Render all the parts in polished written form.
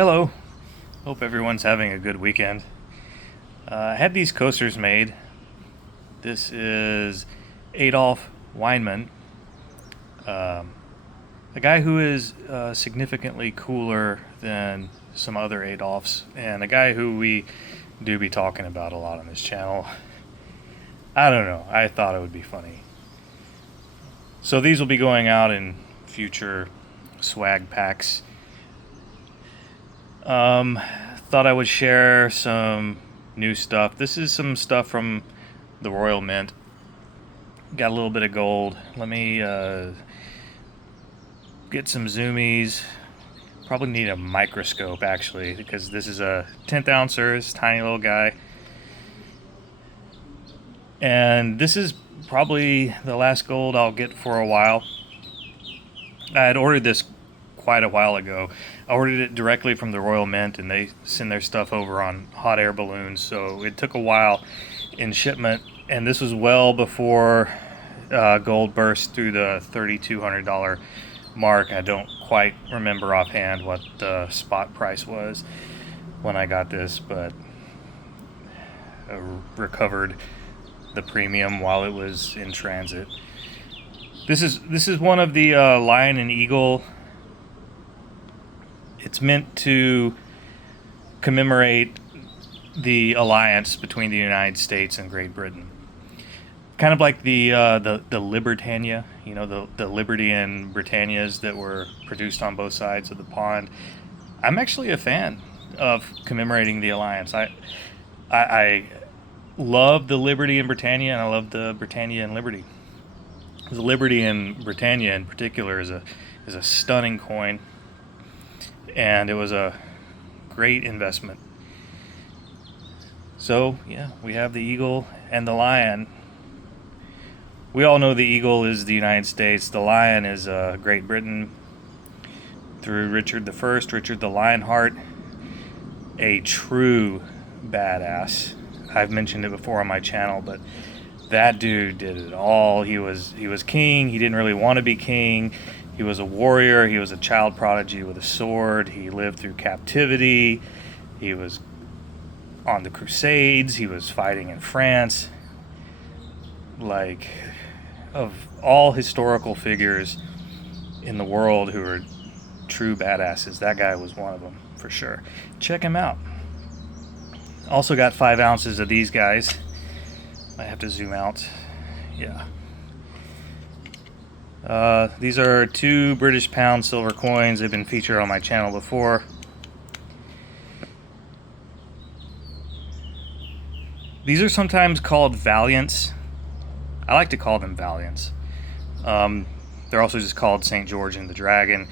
Hello. Hope everyone's having a good weekend. I had these coasters made. This is Adolf Weinman, um, a guy who is significantly cooler than some other Adolfs, and a guy who we do be talking about a lot on this channel. I don't know. I thought it would be funny. So these will be going out in future swag packs. Thought I would share some new stuff. This is some stuff from the Royal Mint. Got a little bit of gold. Let me get some zoomies. Probably need a microscope actually, because this is a 10th ouncer, tiny little guy. And this is probably the last gold I'll get for a while. I had ordered this quite a while ago. I ordered it directly from the Royal Mint, and they send their stuff over on hot air balloons, so it took a while in shipment, and this was well before gold burst through the $3,200 mark. I don't quite remember offhand what the spot price was when I got this, but I recovered the premium while it was in transit. This is one of the Lion and Eagle. It's meant to commemorate the alliance between the United States and Great Britain. Kind of like the Libertania, the Liberty and Britannias that were produced on both sides of the pond. I'm actually a fan of commemorating the alliance. I love the Liberty and Britannia, and I love the Britannia and Liberty. The Liberty and Britannia in particular is a stunning coin, and it was a great investment. So yeah, we have the Eagle and the Lion. We all know the Eagle is the United States. The Lion is Great Britain through Richard I, Richard the Lionheart, a true badass. I've mentioned it before on my channel, but that dude did it all. He was king. He didn't really want to be king. He was a warrior. He was a child prodigy with a sword. He lived through captivity. He was on the Crusades. He was fighting in France. Like, of all historical figures in the world who are true badasses, that guy was one of them for sure. Check him out. Also got 5 ounces of these guys. I have to zoom out. Yeah. These are 2 British pound silver coins. They've been featured on my channel before. These are sometimes called Valiants. I like to call them Valiants. They're also just called St. George and the Dragon.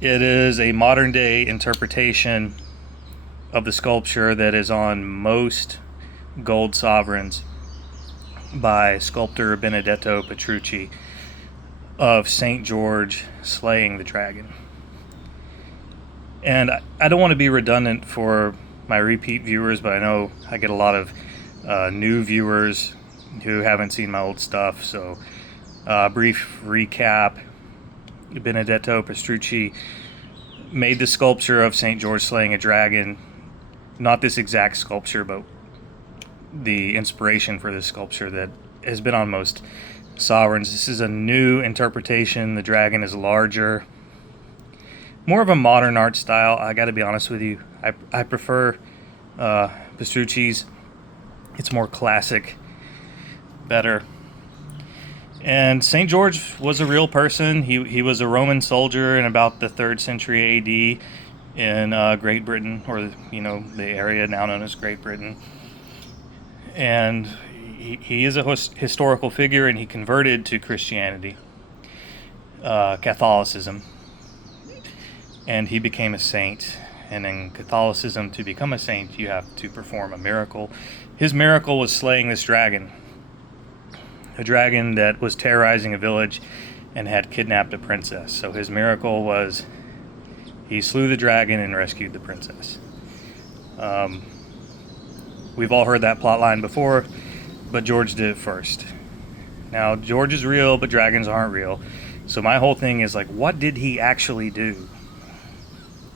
It is a modern day interpretation of the sculpture that is on most gold sovereigns by sculptor Benedetto Petrucci of St. George slaying the dragon. And I don't want to be redundant for my repeat viewers, but I know I get a lot of new viewers who haven't seen my old stuff. So brief recap: Benedetto Petrucci made the sculpture of St. George slaying a dragon. Not this exact sculpture, but the inspiration for this sculpture that has been on most sovereigns. This is a new interpretation. The dragon is larger, more of a modern art style. I got to be honest with you, I prefer Petrucci's. It's more classic, better. And St. George was a real person. He was a Roman soldier in about the 3rd century AD in Great Britain, or the area now known as Great Britain. And he is a historical figure, and he converted to Christianity, Catholicism, and he became a saint. And in Catholicism, to become a saint, you have to perform a miracle. His miracle was slaying this dragon, a dragon that was terrorizing a village and had kidnapped a princess. So his miracle was he slew the dragon and rescued the princess. We've all heard that plot line before, but George did it first. Now, George is real, but dragons aren't real. So my whole thing is like, what did he actually do?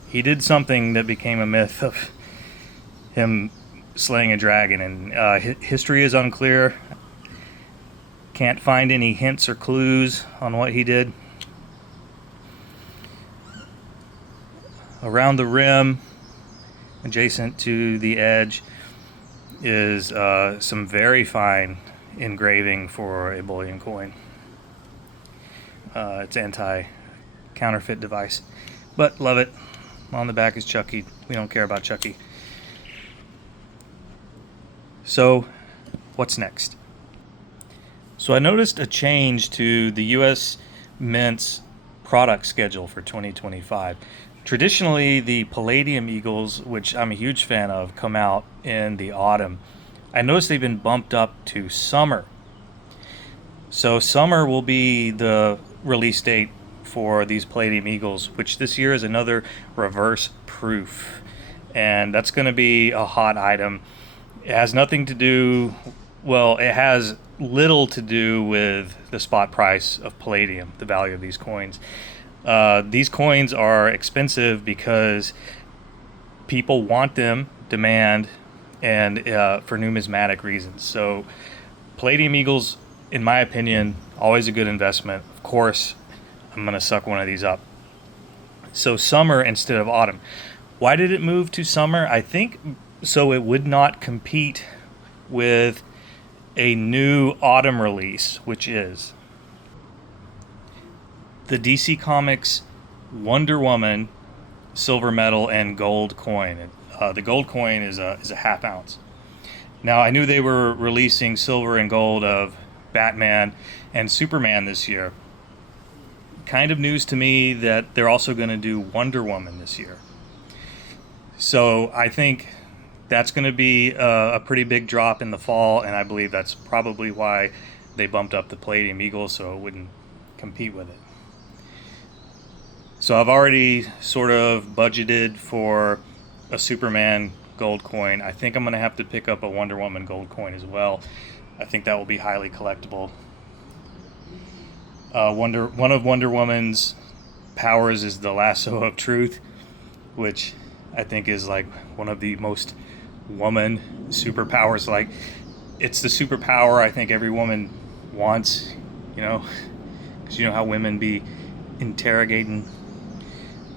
he did something that became a myth of him slaying a dragon, and history is unclear. Can't find any hints or clues on what he did. Around the rim, adjacent to the edge, is some very fine engraving for a bullion coin. It's anti-counterfeit device, but love it. On the back is Chucky. We don't care about Chucky. So, what's next? So I noticed a change to the U.S. Mint's product schedule for 2025. Traditionally, the Palladium Eagles, which I'm a huge fan of, come out in the autumn. I noticed they've been bumped up to summer. So summer will be the release date for these Palladium Eagles, which this year is another reverse proof. And that's going to be a hot item. It has nothing to do, well, it has little to do with the spot price of palladium, the value of these coins. These coins are expensive because people want them, demand, and for numismatic reasons. So Palladium Eagles, in my opinion, always a good investment. Of course, I'm going to suck one of these up. So summer instead of autumn. Why did it move to summer? I think so it would not compete with a new autumn release, which is the DC Comics Wonder Woman silver medal and gold coin. The gold coin is a half ounce. Now, I knew they were releasing silver and gold of Batman and Superman this year. Kind of news to me that they're also going to do Wonder Woman this year. So I think that's going to be a pretty big drop in the fall, and I believe that's probably why they bumped up the Palladium Eagle so it wouldn't compete with it. So I've already sort of budgeted for a Superman gold coin. I think I'm going to have to pick up a Wonder Woman gold coin as well. I think that will be highly collectible. One of Wonder Woman's powers is the lasso of truth, which I think is like one of the most woman superpowers. Like, it's the superpower I think every woman wants, because you know how women be interrogating.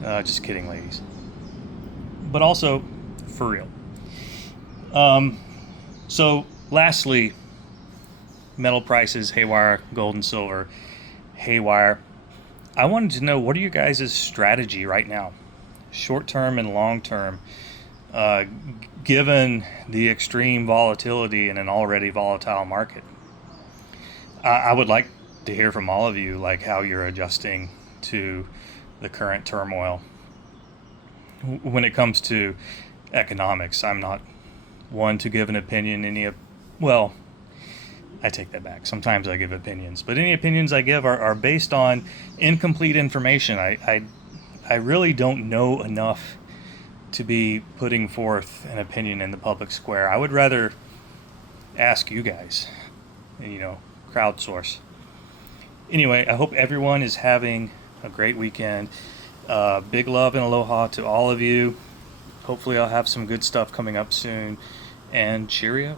Just kidding, ladies. But also, for real. So, lastly, metal prices haywire, gold and silver haywire. I wanted to know, what are you guys' strategy right now, short term and long term, given the extreme volatility in an already volatile market? I would like to hear from all of you, like how you're adjusting to the current turmoil. When it comes to economics, I'm not one to give an opinion. Well, I take that back. Sometimes I give opinions, but any opinions I give are based on incomplete information. I really don't know enough to be putting forth an opinion in the public square. I would rather ask you guys, crowdsource. Anyway, I hope everyone is having a great weekend. Big love and aloha to all of you. Hopefully I'll have some good stuff coming up soon, and cheerio.